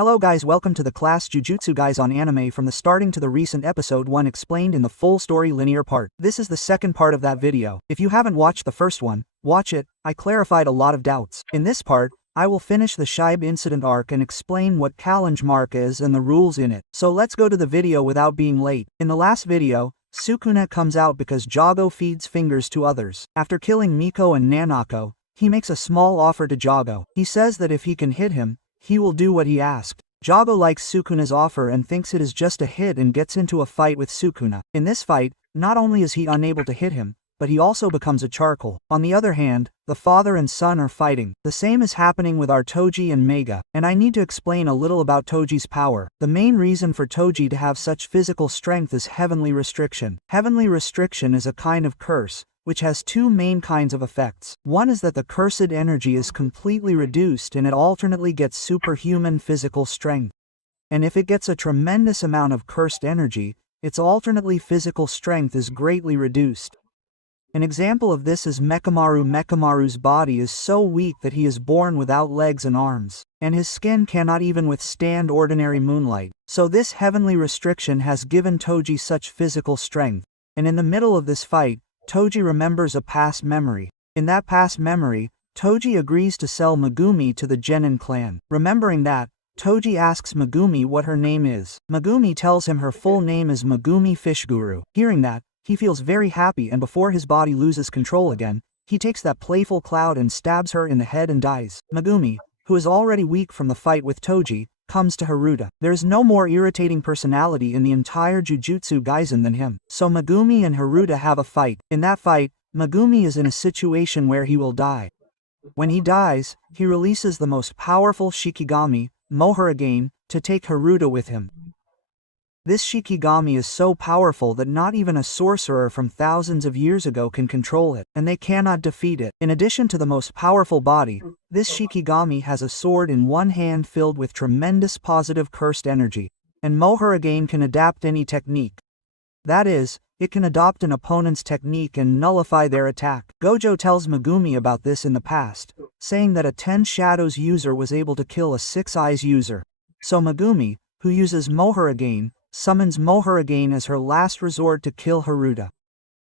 Hello guys, welcome to the class Jujutsu Kaisen anime from the starting to the recent episode 1 explained in the full story linear part. This is the second part of that video. If you haven't watched the first one, watch it. I clarified a lot of doubts. In this part, I will finish the Shibe incident arc and explain what Challenge Mark is and the rules in it. So let's go to the video without being late. In the last video, Sukuna comes out because Jogo feeds fingers to others. After killing Miko and Nanako, he makes a small offer to Jogo. He says that if he can hit him, he will do what he asked. Jogo likes Sukuna's offer and thinks it is just a hit and gets into a fight with Sukuna. In this fight, not only is he unable to hit him, but he also becomes a charcoal. On the other hand, the father and son are fighting. The same is happening with our Toji and Mega, and I need to explain a little about Toji's power. The main reason for Toji to have such physical strength is heavenly restriction. Heavenly restriction is a kind of curse, which has two main kinds of effects. One is that the cursed energy is completely reduced and it alternately gets superhuman physical strength. And if it gets a tremendous amount of cursed energy, its alternately physical strength is greatly reduced. An example of this is Mekamaru. Mekamaru's body is so weak that he is born without legs and arms, and his skin cannot even withstand ordinary moonlight. So this heavenly restriction has given Toji such physical strength. And in the middle of this fight, Toji remembers a past memory. In that past memory, Toji agrees to sell Megumi to the Genin clan. Remembering that, Toji asks Megumi what her name is. Megumi tells him her full name is Megumi Fishguru. Hearing that, he feels very happy, and before his body loses control again, he takes that playful cloud and stabs her in the head and dies. Megumi, who is already weak from the fight with Toji, comes to Haruta. There is no more irritating personality in the entire Jujutsu Kaisen than him. So Megumi and Haruta have a fight. In that fight, Megumi is in a situation where he will die. When he dies, he releases the most powerful Shikigami, Mohuragane, to take Haruta with him. This Shikigami is so powerful that not even a sorcerer from thousands of years ago can control it, and they cannot defeat it. In addition to the most powerful body, this Shikigami has a sword in one hand filled with tremendous positive cursed energy, and Mohuragane can adapt any technique. That is, it can adopt an opponent's technique and nullify their attack. Gojo tells Megumi about this in the past, saying that a 10 Shadows user was able to kill a 6 Eyes user. So Megumi, who uses Mohuragane, summons Mohuragane as her last resort to kill Haruta.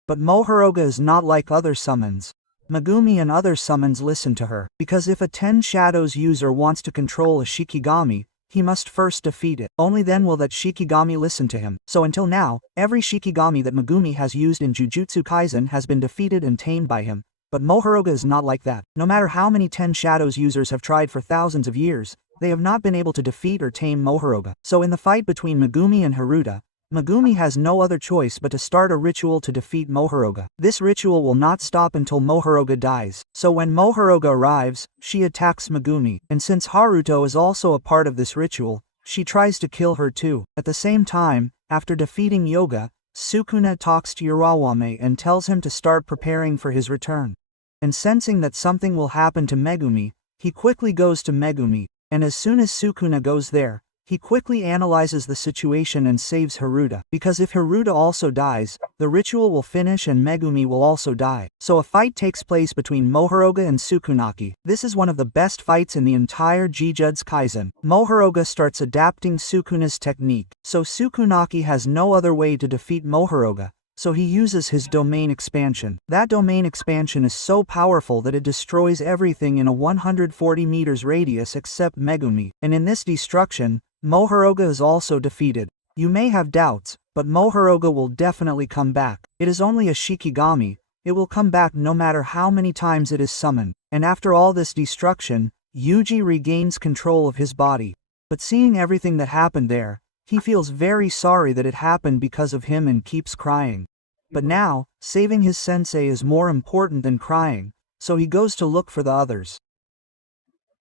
But Mohuroga is not like other summons. Megumi and other summons listen to her, because if a 10 Shadows user wants to control a Shikigami, he must first defeat it. Only then will that Shikigami listen to him. So until now, every Shikigami that Megumi has used in Jujutsu Kaisen has been defeated and tamed by him. But Mohuroga is not like that. No matter how many 10 Shadows users have tried for thousands of years, they have not been able to defeat or tame Mohuroga. So in the fight between Megumi and Haruta, Megumi has no other choice but to start a ritual to defeat Mohuroga. This ritual will not stop until Mohuroga dies. So when Mohuroga arrives, she attacks Megumi, and since Haruto is also a part of this ritual, she tries to kill her too. At the same time, after defeating Yoga, Sukuna talks to Urawame and tells him to start preparing for his return. And sensing that something will happen to Megumi, he quickly goes to Megumi. And as soon as Sukuna goes there, he quickly analyzes the situation and saves Haruta. Because if Haruta also dies, the ritual will finish and Megumi will also die. So a fight takes place between Mohuroga and Sukunaki. This is one of the best fights in the entire Jujutsu Kaisen. Mohuroga starts adapting Sukuna's technique. So Sukunaki has no other way to defeat Mohuroga. So he uses his domain expansion. That domain expansion is so powerful that it destroys everything in a 140 meters radius except Megumi. And in this destruction, Mohuroga is also defeated. You may have doubts, but Mohuroga will definitely come back. It is only a Shikigami. It will come back no matter how many times it is summoned. And after all this destruction, Yuji regains control of his body. But seeing everything that happened there, he feels very sorry that it happened because of him and keeps crying. But now, saving his sensei is more important than crying, so he goes to look for the others.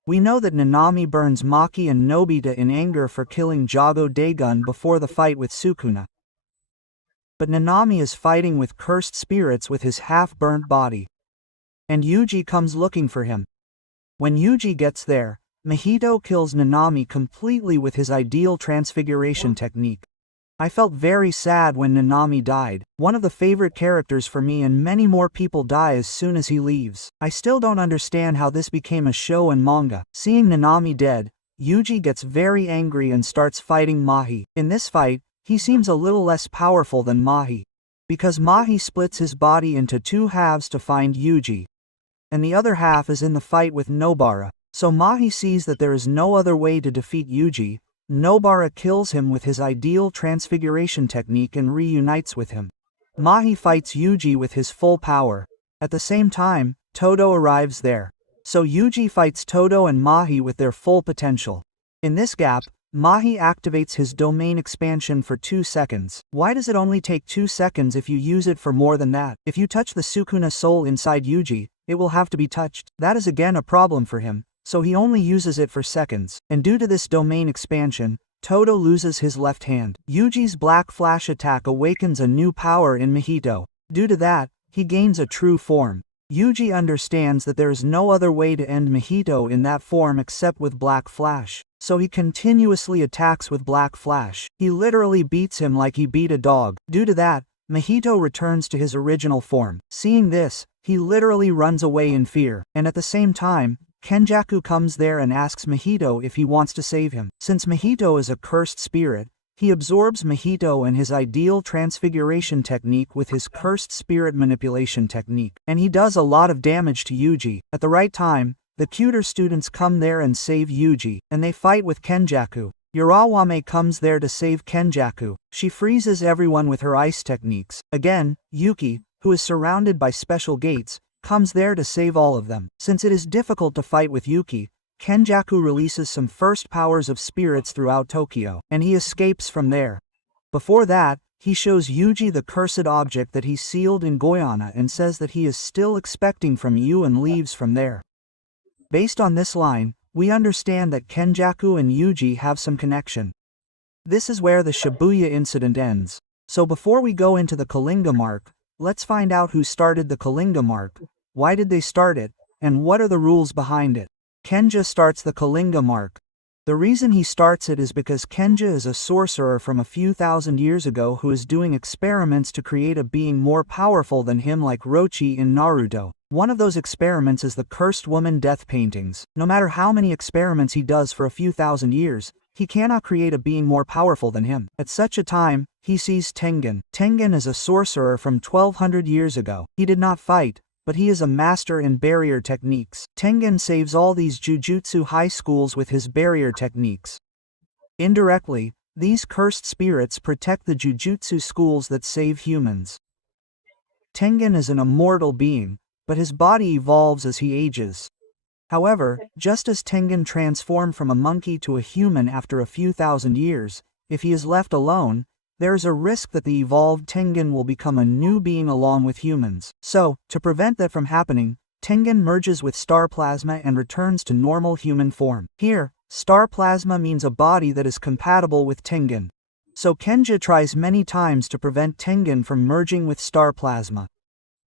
We know that Nanami burns Maki and Nobita in anger for killing Jogo Dagon before the fight with Sukuna. But Nanami is fighting with cursed spirits with his half-burnt body. And Yuji comes looking for him. When Yuji gets there, Mahito kills Nanami completely with his ideal transfiguration technique. I felt very sad when Nanami died, one of the favorite characters for me, and many more people die as soon as he leaves. I still don't understand how this became a show and manga. Seeing Nanami dead, Yuji gets very angry and starts fighting Mahi. In this fight, he seems a little less powerful than Mahi, because Mahi splits his body into two halves to find Yuji, and the other half is in the fight with Nobara. So Mahi sees that there is no other way to defeat Yuji. Nobara kills him with his ideal transfiguration technique and reunites with him. Mahi fights Yuji with his full power. At the same time, Todo arrives there. So Yuji fights Todo and Mahi with their full potential. In this gap, Mahi activates his domain expansion for 2 seconds. Why does it only take 2 seconds if you use it for more than that? If you touch the Sukuna soul inside Yuji, it will have to be touched. That is again a problem for him, so he only uses it for seconds. And due to this domain expansion, Todo loses his left hand. Yuji's black flash attack awakens a new power in Mahito. Due to that, he gains a true form. Yuji understands that there is no other way to end Mahito in that form except with Black Flash, so he continuously attacks with Black Flash. He literally beats him like he beat a dog. Due to that, Mahito returns to his original form. Seeing this, he literally runs away in fear, and at the same time, Kenjaku comes there and asks Mahito if he wants to save him. Since Mahito is a cursed spirit, he absorbs Mahito and his ideal transfiguration technique with his cursed spirit manipulation technique, and he does a lot of damage to Yuji. At the right time, the cuter students come there and save Yuji, and they fight with Kenjaku. Yurawame comes there to save Kenjaku. She freezes everyone with her ice techniques. Again, Yuki, who is surrounded by special gates, comes there to save all of them. Since it is difficult to fight with Yuki, Kenjaku releases some first powers of spirits throughout Tokyo, and he escapes from there. Before that, he shows Yuji the cursed object that he sealed in Goyana and says that he is still expecting from you and leaves from there. Based on this line, we understand that Kenjaku and Yuji have some connection. This is where the Shibuya incident ends. So before we go into the Kalinga mark, let's find out who started the Kalinga mark, why did they start it, and what are the rules behind it. Kenja starts the Kalinga mark. The reason he starts it is because Kenja is a sorcerer from a few thousand years ago who is doing experiments to create a being more powerful than him like Rochi in Naruto. One of those experiments is the cursed woman death paintings. No matter how many experiments he does for a few thousand years, he cannot create a being more powerful than him. At such a time, he sees Tengen. Tengen is a sorcerer from 1200 years ago. He did not fight, but he is a master in barrier techniques. Tengen saves all these Jujutsu high schools with his barrier techniques. Indirectly, these cursed spirits protect the Jujutsu schools that save humans. Tengen is an immortal being, but his body evolves as he ages. However, just as Tengen transformed from a monkey to a human after a few thousand years, if he is left alone, there is a risk that the evolved Tengen will become a new being along with humans. So, to prevent that from happening, Tengen merges with star plasma and returns to normal human form. Here, star plasma means a body that is compatible with Tengen. So Kenja tries many times to prevent Tengen from merging with star plasma.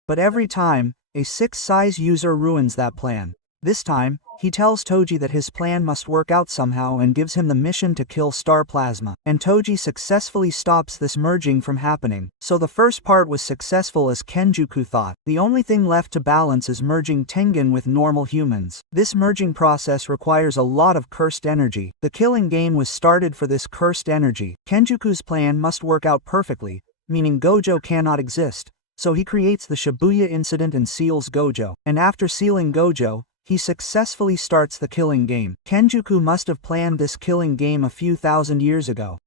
But every time, a 6-size user ruins that plan. This time, he tells Toji that his plan must work out somehow and gives him the mission to kill Star Plasma. And Toji successfully stops this merging from happening. So the first part was successful as Kenjaku thought. The only thing left to balance is merging Tengen with normal humans. This merging process requires a lot of cursed energy. The Killing Game was started for this cursed energy. Kenjaku's plan must work out perfectly, meaning Gojo cannot exist. So he creates the Shibuya incident and seals Gojo. And after sealing Gojo, he successfully starts the Killing Game. Kenjaku must have planned this Killing Game a few thousand years ago.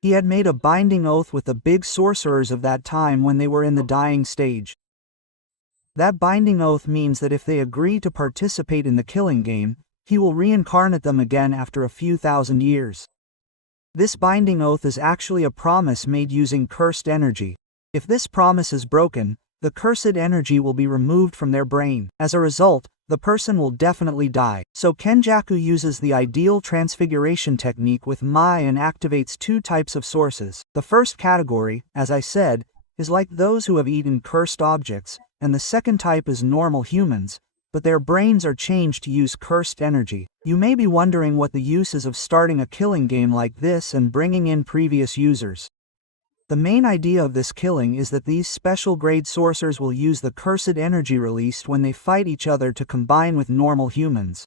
He had made a binding oath with the big sorcerers of that time when they were in the dying stage. That binding oath means that if they agree to participate in the Killing Game, he will reincarnate them again after a few thousand years. This binding oath is actually a promise made using cursed energy. If this promise is broken, the cursed energy will be removed from their brain. As a result, the person will definitely die. So Kenjaku uses the ideal transfiguration technique with Mai and activates two types of sources. The first category, as I said, is like those who have eaten cursed objects, and the second type is normal humans, but their brains are changed to use cursed energy. You may be wondering what the use is of starting a killing game like this and bringing in previous users. The main idea of this killing is that these special grade sorcerers will use the cursed energy released when they fight each other to combine with normal humans.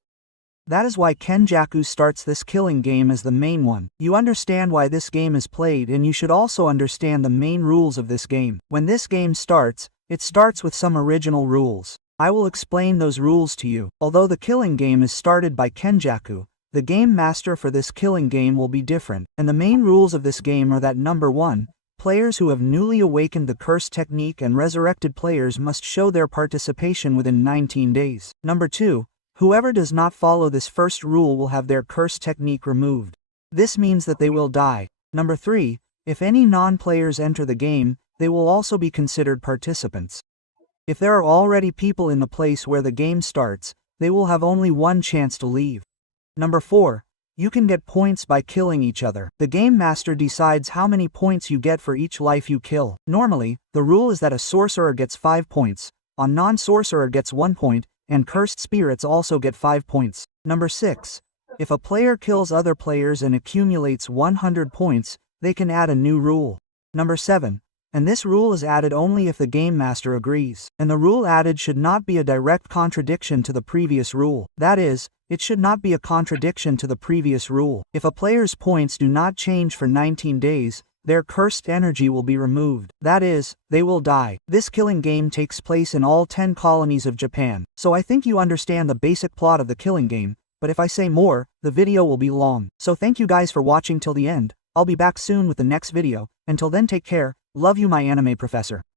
That is why Kenjaku starts this killing game as the main one. You understand why this game is played, and you should also understand the main rules of this game. When this game starts, it starts with some original rules. I will explain those rules to you. Although the killing game is started by Kenjaku, the game master for this killing game will be different, and the main rules of this game are that number 1, players who have newly awakened the curse technique and resurrected players must show their participation within 19 days. Number 2, whoever does not follow this first rule will have their curse technique removed. This means that they will die. Number 3, if any non-players enter the game, they will also be considered participants. If there are already people in the place where the game starts, they will have only one chance to leave. Number 4, you can get points by killing each other. The game master decides how many points you get for each life you kill. Normally, the rule is that a sorcerer gets 5 points, a non-sorcerer gets 1 point, and cursed spirits also get 5 points. Number 6, if a player kills other players and accumulates 100 points, they can add a new rule. Number 7, and this rule is added only if the game master agrees. And the rule added should not be a direct contradiction to the previous rule. That is, it should not be a contradiction to the previous rule. If a player's points do not change for 19 days, their cursed energy will be removed. That is, they will die. This killing game takes place in all 10 colonies of Japan. So I think you understand the basic plot of the killing game, but if I say more, the video will be long. So thank you guys for watching till the end. I'll be back soon with the next video. Until then, take care. Love you, my anime professor.